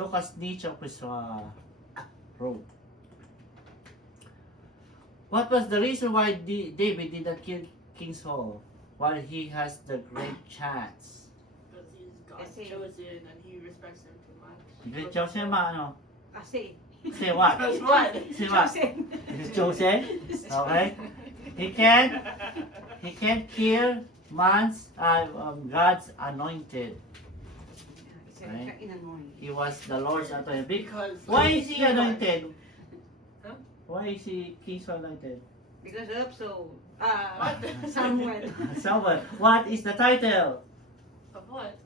took a snitch of his robe. What was the reason why David did not kill King Saul while he has the great chance? Because he's God's Kasi- chosen and he respects him too much. Great chosen ba ano? Kasi, Say what? Because what? Say what? chosen. He's chosen? Okay. He can't kill God's anointed. Isa Right. siya inanoy. He was the Lord's anointed. Because Why is he anointed? Huh? Why is he King Saul anointed? Because of so, What? Samuel. Someone. What is the title Of what?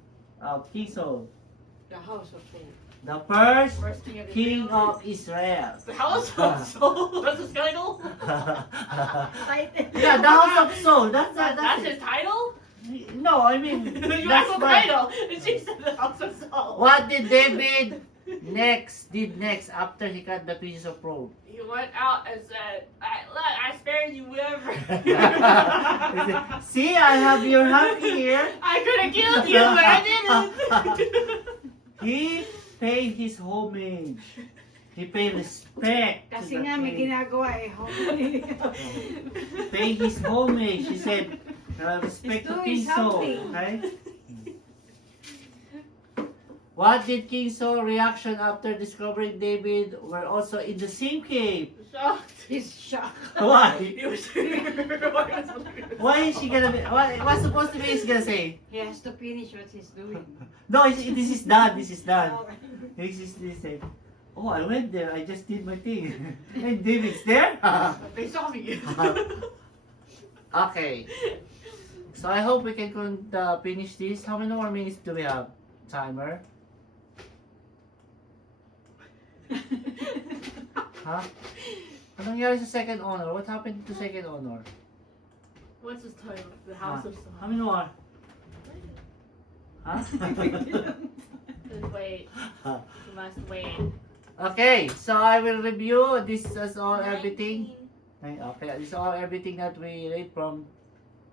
of King Saul? The house of Saul. The first First King Israel? of Israel. The house of Saul. That's his title. Title. Yeah, the house of Saul. That's That's it. his title. No, I mean You that's asked the why- title, and she said the house of Saul. What did David did next after he cut the pieces of rope? He went out and said, I spared you whoever. See, I have your hand here. I could have killed you, but I didn't. He paid his homage. He paid respect. to Kasi the nga may king. ginagawa eh. Pay his homage. He said, respect He's to doing King Saul. something. Okay? What did King Saul's reaction after discovering David were also in the same cave? Shocked. He's shocked. Why? He was Why is she gonna be? What's supposed to be? He's gonna say, He has to finish what he's doing. no, this is done. This is done. Okay. This is say, oh, I went there. I just did my thing. And David's there. They saw me. Okay. So I hope we can finish this. How many more minutes do we have? Timer. Huh? Anong nangyari sa second honor? What happened to second honor? What's his title? The House of Saul. How many more? Huh? Just wait. You must wait. Okay, so I will review. This is all everything. Okay, this is all everything that we read from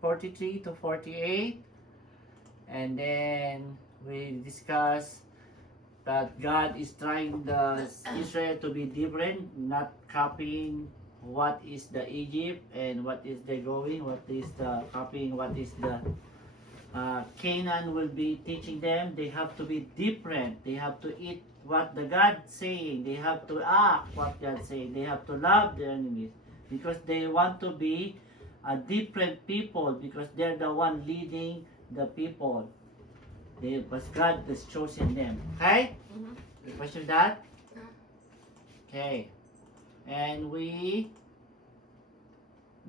43 to 48. And then we discuss that God is trying Israel to be different, not copying what is the Egypt and what is the going, what is the copying, what is the Canaan will be teaching them. They have to be different. They have to eat what the God saying. They have to act what God saying. They have to love their enemies because they want to be a different people because they're the one leading the people. Because God has chosen them. Okay? Mhm. You question that? Okay. And we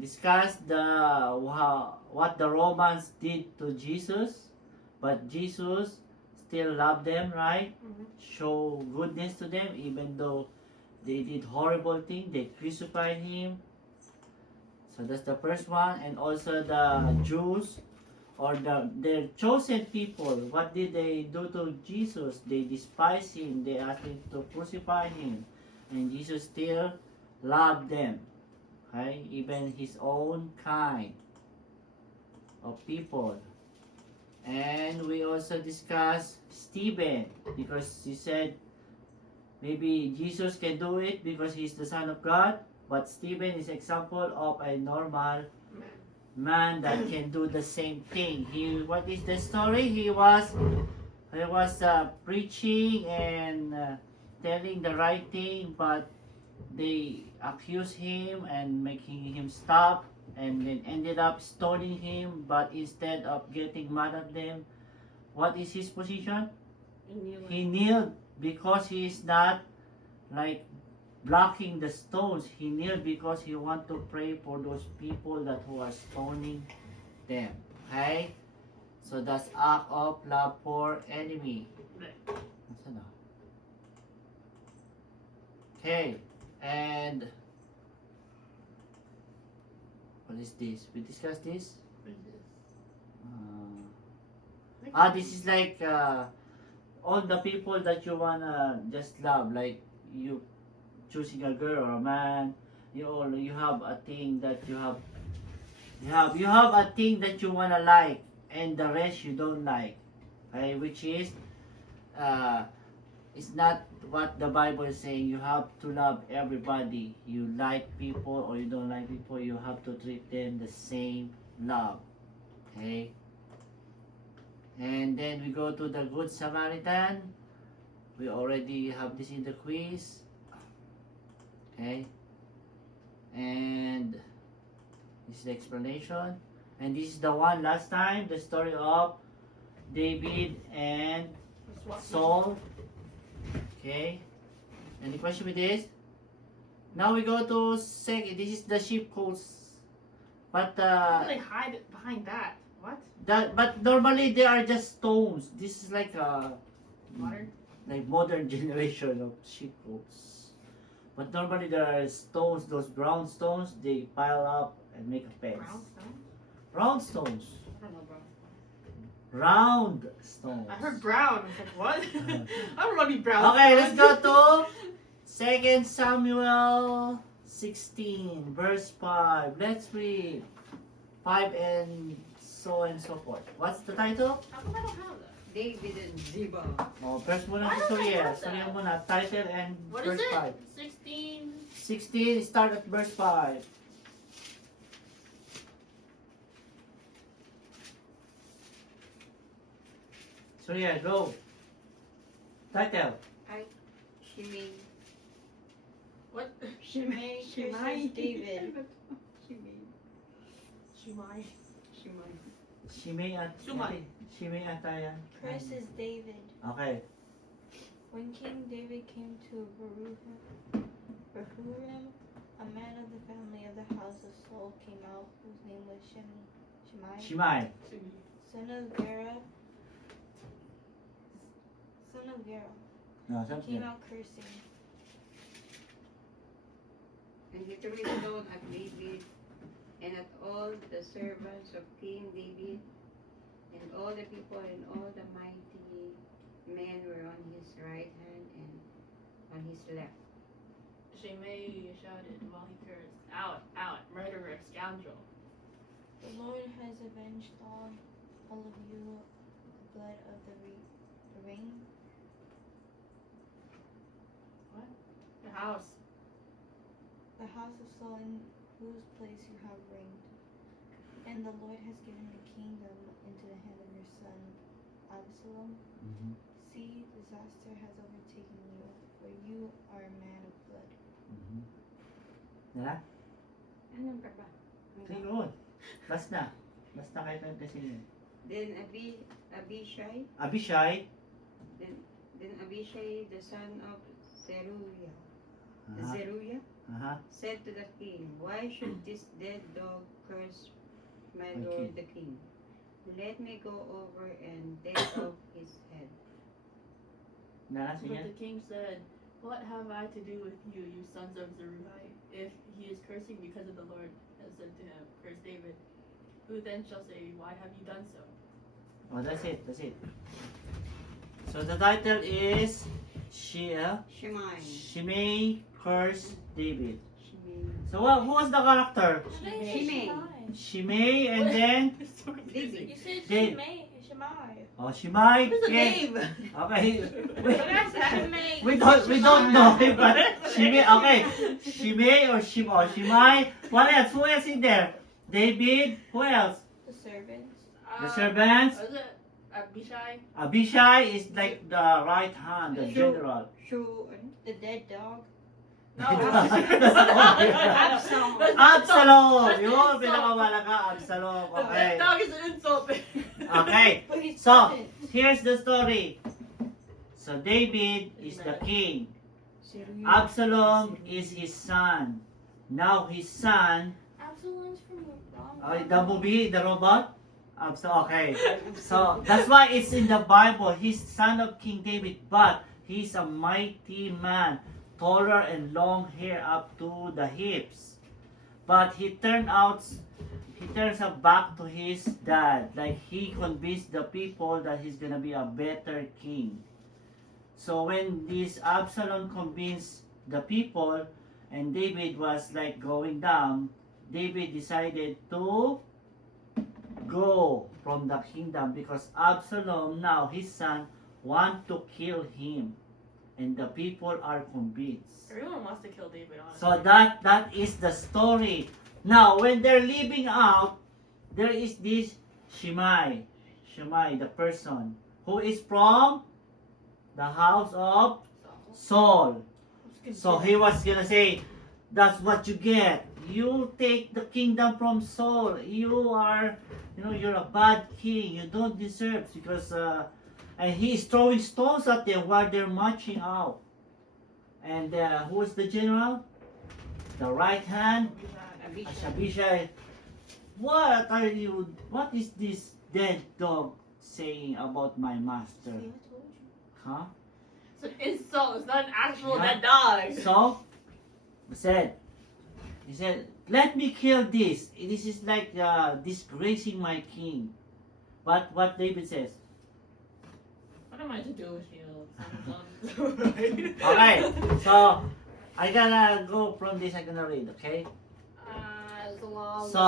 discussed what the Romans did to Jesus, but Jesus still loved them, right? Mhm. Show goodness to them, even though they did horrible things. They crucified him. So that's the first one. And also the Jews or their chosen people, what did they do to Jesus? They despised him. They asked him to crucify him. And Jesus still loved them. Okay? Even his own kind of people. And we also discussed Stephen because he said maybe Jesus can do it because he's the Son of God. But Stephen is example of a normal man that can do the same thing. What is the story? He was preaching and telling the right thing, but they accused him and making him stop, and then ended up stoning him. But instead of getting mad at them, what is his position? He kneeled because he is not like blocking the stones. He kneeled because he want to pray for those people that who are stoning them. Okay? So that's act of love for enemy. Nasaan na? Okay. And what is this? We discussed this? This is like all the people that you wanna just love, like you choosing a girl or a man. You have a thing that you have a thing that you wanna like, and the rest you don't like. Okay, which is it's not what the Bible is saying. You have to love everybody. You like people or you don't like people, you have to treat them the same love. Okay? And then we go to the Good Samaritan. We already have this in the quiz. Okay? And this is the explanation. And this is the one last time, the story of David and Saul. Okay. Any question with this? Now we go to second. This is the sheepfolds. But How do they hide it behind that? What? but normally they are just stones. This is like a Modern? modern generation of sheepfolds. But normally there are stones, those brown stones. They pile up and make a fence. Brown stone? Round stones. I don't know, bro. Round stones. I heard brown. I was like, what? I don't want to be brown. Okay, let's go to 2 Samuel 16, verse 5. Let's read 5 and so forth. What's the title? How come I don't have that? David and Ziba. Oh, first muna Why si don't I Surya. have that? Surya muna. Title and What is verse it? 5. 16. 16, start at verse 5. Surya, go. Title. Shimei, What? Shimei. Shimei, David. Shimei. Shumai. Shimei. Shimei at Sumay. Shimei at Ayan. curses David. Okay. When King David came to Bahurim, a man of the family of the house of Saul came out, whose name was Shimei, Shimei. son of Gera. No, He something. came out cursing. And he threw his stone at David and at all the servants of King David, and all the people and all the mighty men were on his right hand and on his left. Shimei shouted while he cursed, out, out, murderer, scoundrel. The Lord has avenged all of you the blood of the ring. The house. The house of Saul, in whose place you have reigned. And the Lord has given the kingdom into the hand of your son Absalom. Mhm. See, disaster has overtaken you, for you are a man of blood. Mhm. Nala? Ano pa ba? Sige, on. Basta. Basta kahit ano kasi yun. Then Abishai, Abishai. then Abishai, the son of Zeruiah, Aha. Aha. said to the king, "Why should this dead dog curse my My lord the king? Let me go over and take off his head." Nala, But sige. the king said, what have I to do with you, you sons of Zeruiah? If he is cursing because of the Lord has said to him, curse David. Who then shall say, why have you done so? Oh, that's it. That's it. So the title is Shemai. Shimei curse David. Shimei. So who was the character? Shimei. Shimei and then It's so confusing. You said Dave. Shemai. oh Shimei. What is a Okay. name? Okay. But I said Shimei. We don't know him, but Shimei. Okay. Shimei or Shimo. Shimei. What else? Who else in there? David. Who else? The servants. The servants. Was it Abishai? Abishai is like the right hand, the general. The dead dog. No. Absalom. Absalom! That's Yun, an insult. pinakamalaga, Absalom. The Okay. dog is an insult. Okay. But he's So, present. here's the story. So, David is the king. Absalom is his son. Now, his son, Absalom's from the wrong. the movie, the robot? Okay. So, that's why it's in the Bible. He's son of King David, but he's a mighty man, taller and long hair up to the hips. But he turns out back to his dad. Like he convinced the people that he's gonna be a better king. So when this Absalom convinced the people and David was like going down, David decided to go from the kingdom because Absalom now his son want to kill him. and the people are convinced. Everyone wants to kill David, honestly. So that is the story. Now, when they're leaving out, there is this Shimei, the person who is from the house of Saul. So he was gonna say, that's what you get. You take the kingdom from Saul. You're a bad king. You don't deserve, because and he is throwing stones at them while they're marching out. And who is the general? The right hand, Abishai. What is this dead dog saying about my master? See, I told you. Huh? It's an insult. It's not an actual Yeah. dead dog. So he said, let me kill this. This is like disgracing my king. But what David says, What am I to do with you? Sons of Zeruiah? okay, so I gotta go from this, I'm gonna read, okay? So, So,